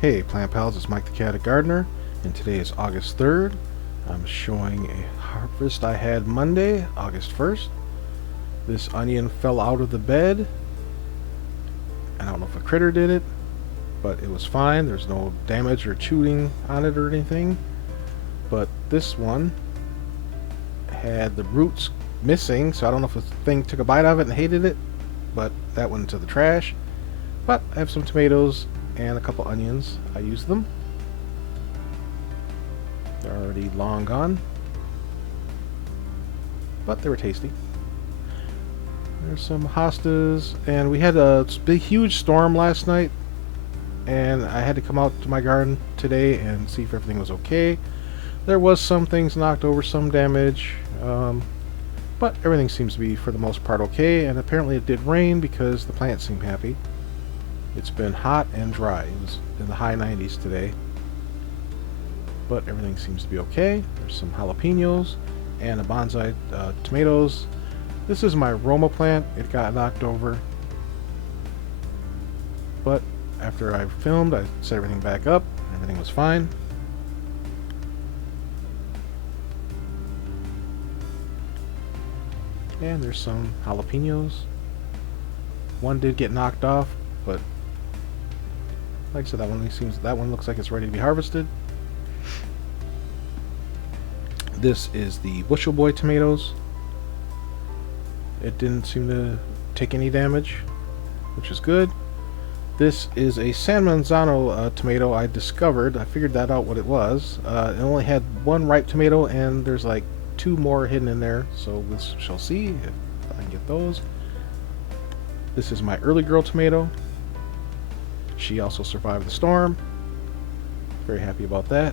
Hey Plant Pals, it's Mike the Cat Gardener, and today is August 3rd. I'm showing a harvest I had Monday, August 1st. This onion fell out of the bed. I don't know if a critter did it, but it was fine. There's no damage or chewing on it or anything. But this one had the roots missing, so I don't know if a thing took a bite of it and hated it, but that went into the trash. But I have some tomatoes and a couple onions. I used them. They're already long gone, but they were tasty. There's some hostas, and we had a big, huge storm last night, and I had to come out to my garden today and see if everything was okay. There was some things knocked over, some damage, but everything seems to be, for the most part, okay, and apparently it did rain because the plants seem happy. It's been hot and dry. It was in the high 90s today. But everything seems to be okay. There's some jalapenos and a bonsai tomatoes. This is my Roma plant. It got knocked over. But after I filmed, I set everything back up. Everything was fine. And there's some jalapenos. One did get knocked off, but like I said, that one looks like it's ready to be harvested. This is the Bushel Boy tomatoes. It didn't seem to take any damage, which is good. This is a San Manzano tomato I discovered. I figured that out what it was. It only had one ripe tomato, and there's like two more hidden in there, so we shall see if I can get those. This is my early girl tomato. She also survived the storm. Very happy about that.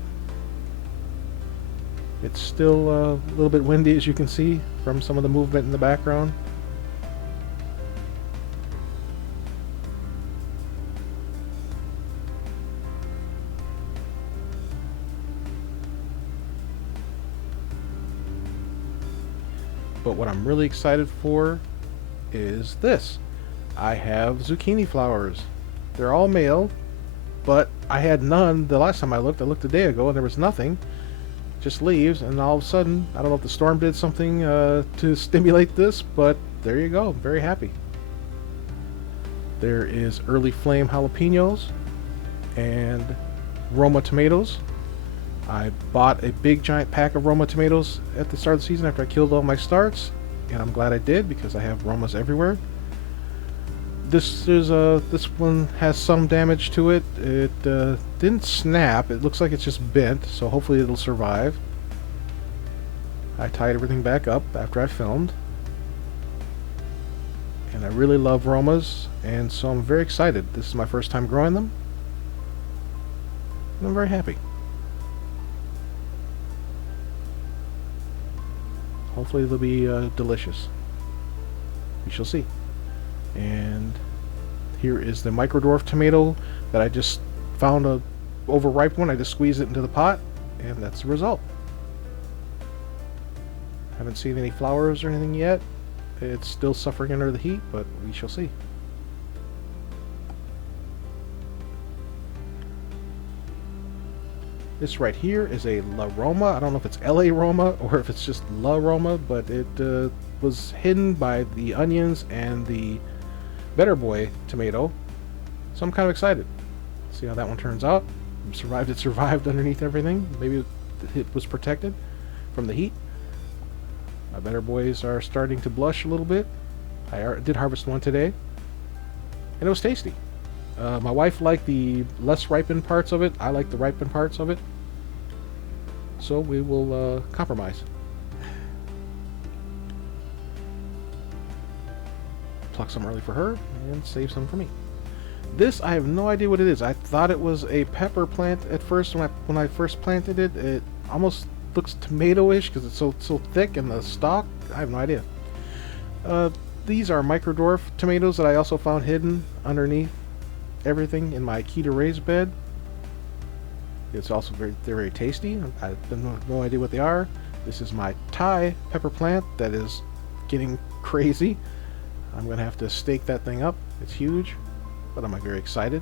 It's still a little bit windy, as you can see from some of the movement in the background. But what I'm really excited for is this. I have zucchini flowers. They're all male, but I had none the last time I looked. I looked a day ago and there was nothing. Just leaves, and all of a sudden, I don't know if the storm did something to stimulate this, but there you go. I'm very happy. There is early flame jalapenos and Roma tomatoes. I bought a big giant pack of Roma tomatoes at the start of the season after I killed all my starts, and I'm glad I did because I have Romas everywhere. This one has some damage to it. It didn't snap. It looks like it's just bent, so hopefully it'll survive. I tied everything back up after I filmed. And I really love Romas, and so I'm very excited. This is my first time growing them. And I'm very happy. Hopefully they'll be delicious. We shall see. And here is the micro dwarf tomato that I just found a overripe one. I just squeezed it into the pot, and that's the result. Haven't seen any flowers or anything yet. It's still suffering under the heat, but we shall see. This right here is a La Roma. I don't know if it's LA Roma or if it's just La Roma, but it was hidden by the onions and the Better Boy tomato, so I'm kind of excited. See how that one turns out. It survived underneath everything. Maybe it was protected from the heat. My Better Boys are starting to blush a little bit. I did harvest one today, and it was tasty. My wife liked the less ripened parts of it. I like the ripened parts of it, so we will compromise. Pluck some early for her and save some for me. This, I have no idea what it is. I thought it was a pepper plant at first when I first planted it. It almost looks tomato-ish because it's so thick in the stalk. I have no idea. These are micro dwarf tomatoes that I also found hidden underneath everything in my Keto raised bed. It's also they're very tasty. I have no idea what they are. This is my Thai pepper plant that is getting crazy. I'm going to have to stake that thing up. It's huge, but I'm very excited.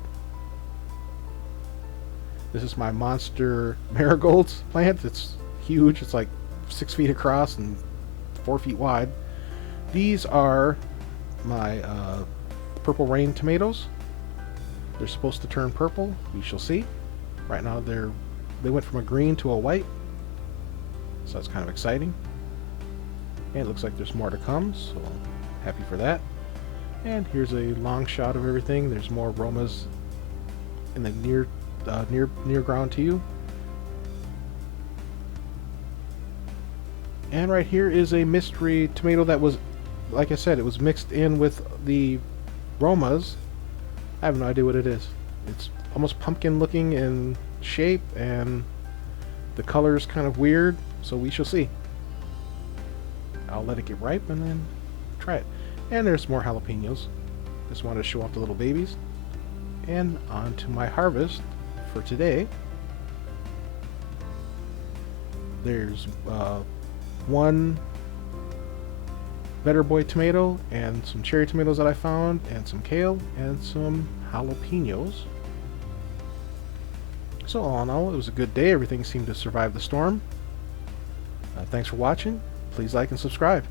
This is my monster marigolds plant. It's huge. It's like 6 feet across and 4 feet wide. These are my purple rain tomatoes. They're supposed to turn purple. We shall see. Right now they went from a green to a white, so that's kind of exciting. And it looks like there's more to come, so happy for that. And here's a long shot of everything. There's more Romas in the near ground to you. And right here is a mystery tomato that was, like I said, it was mixed in with the Romas. I have no idea what it is. It's almost pumpkin looking in shape, and the color is kind of weird, so we shall see. I'll let it get ripe and then try it. And there's more jalapenos. Just wanted to show off the little babies. And on to my harvest for today. There's one Better Boy tomato and some cherry tomatoes that I found, and some kale and some jalapenos. So all in all, it was a good day. Everything seemed to survive the storm. Thanks for watching. Please like and subscribe.